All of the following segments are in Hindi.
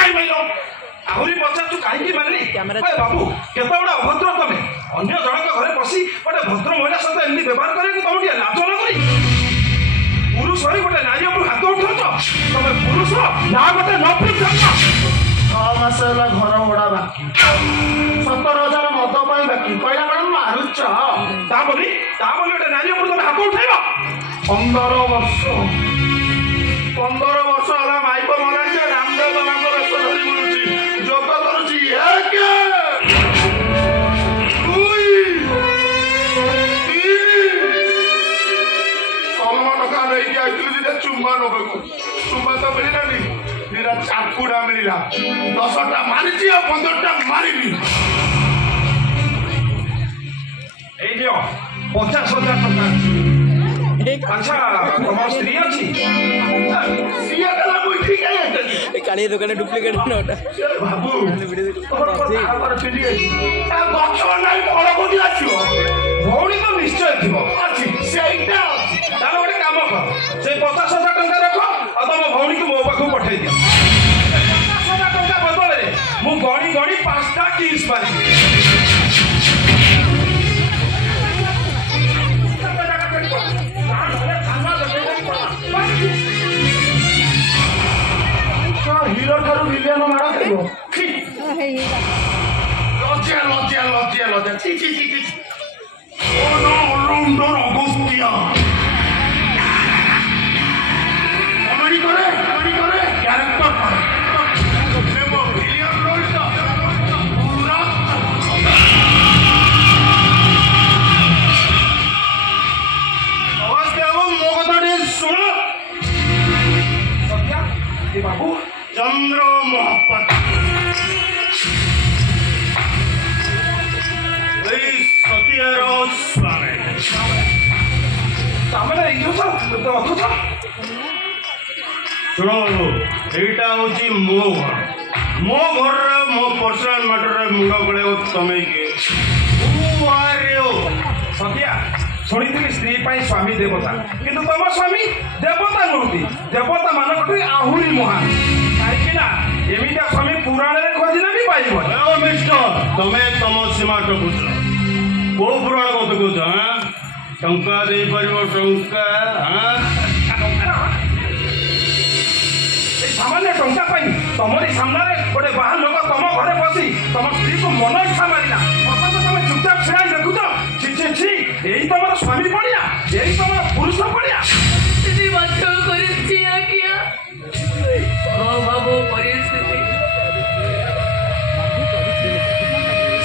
कहीं पाइल आहरी पचार कहीं मानली बाबू केत बड़ा अभद्र तमें अन्य जनक घरे पशि गोटे भद्र महिला सहित एमती व्यवहार करेंगे तुम टे लाज न करी पुरुष हो गोटे नारी उपर हाथ उठाच तुम पुरुष ना गोटे नपुरुष 6 मास है घर भड़ा बाकी 17,000 मद पाई बाकी कहला कौन मारुच गोटे नारी उपर तुम हाथ उठाइब 15 वर्ष है माइक मरा रामदेव बाबा वेश धरी बुलुची जोग करुची चुम्बा चुम्बा तो मिललानी मेरा चाकुड़ा मिलला 10टा मारी 15टा मारी 50,000 टका अच्छा तुम स्त्री अच्छी काली दुकान डुप्लिकेट नोट बाबू भौणी तो निश्चय थी गोटे कम कर से 50,000 टका रख और तुम भौणी को मो पाख पठे दियो 50,000 टका बदल मु गणी गणी 5टा किस पारी हिरो ठारू विलियन माड़ खेलो लज्जा लज्जा लज्जा लज्जा ची ची ची ची oh no London Agastya comedy करे कैरेक्टर करे नेमो विलियन रोल्स पूरा आवाज क्या वो मोगदारी सुनो सत्या ए बाबू चंद्र महापत सत्यार स्वामी शुण एटा हूँ मो घर मो पर्सनाल मैटर मुंड गड़े तमें सत्या शुणी स्त्री स्वामी देवता किंतु तुम स्वामी देवता नुहति देवता मानक आहरी महान कहीं एमितिया स्वामी पुराण में खोजना भी पाइब मिस्टर तमें तम सीमा टकुच को पुराण कत कौच टंका दे पार टंका सामान्य टंका तुमरी सामने गोटे बाहर लोक तुम घरे बसी तुम स्त्री को मन इच्छा मारिला तुम चुपचाप छिड़ा देखुच छि छि यही तुम स्वामी बढ़िया यही तुम पुरुष बढ़िया बाबू परिस्थिति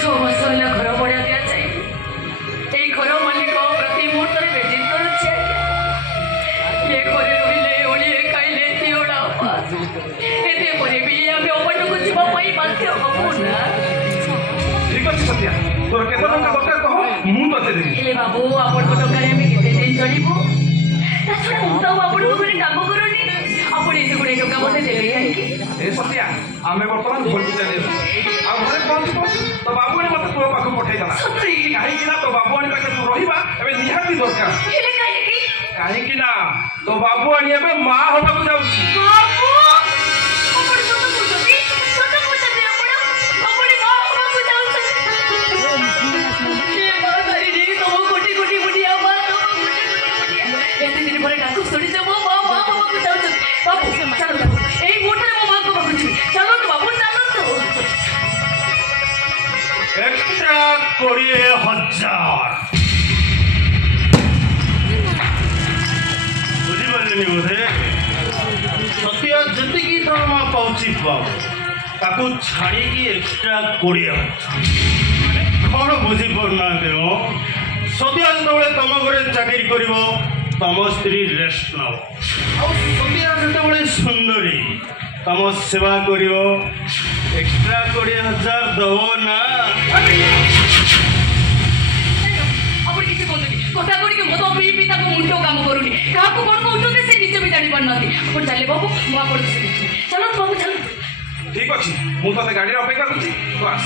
6 मास है घर भड़ा दिया चाहिए घर मालिक प्रति मुहूर्त बेजित करुच्छे ये घर रही ओलिए खाइले दियोड़ा एते परे भी आमे ओपन को जीवा पाई बाध्य हबो ना ठीक अछि सत्या तोर केते टंका दरकार कह मु तते देबी एले बाबू आपण को टंका रे हम केते दिन चलिबो ताछड़ा हम तो आपण को करे काम करोनी आपण एते गुडे टंका मते देबे काहे ए सत्या आमे वर्तमान घर को चले आ घरे पहुंच तो बाबूनी मते तो पाख पठाई दला सत्री काहे कि ना तो बाबूनी पाखे तू रहिबा एबे निहाती दरकार एले काहे कि ना तो बाबूनी एबे मां होबा को जाउची बाबू आपण तो बुझती सत बुझते आपण बाबूनी मां होबा को जाउछ ये मां करी रे तो कोटी कोटी बुढ़िया मां तो कोटी कोटी बुढ़िया एते दिन परे डाकू सुनी से मां होबा को जाउछ बाबू चलो एई मोटे मो मां को बाबू चलो तो बाबू चलो तो एक्स्ट्रा 20,000 बुझिपारे बोधे सत्या जी दरमा पाँच बाबू छाड़ी एक्स्ट्रा 20,000 कौन बुझीपारना सत्या जो तुम घर चाकरी कर तुम स्त्री रेस्ट नब सत्या जो सुंदरी तुम सेवा कर एक्स्ट्रा 20,000 दब ना कथा गुड़ी मत पी पी मुंड काम करूनी क्या कौन कहते से निज भी जानी पार ना चले बाबू मुझे चलो बाबू चलो ठीक अच्छे मुझे गाड़ी अपेक्षा कर तू आस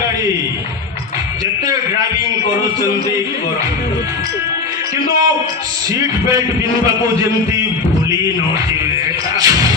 गाड़ी जिते ड्राइविंग कर किंतु सीट बेल्ट पिंधवाको जेमती भूली न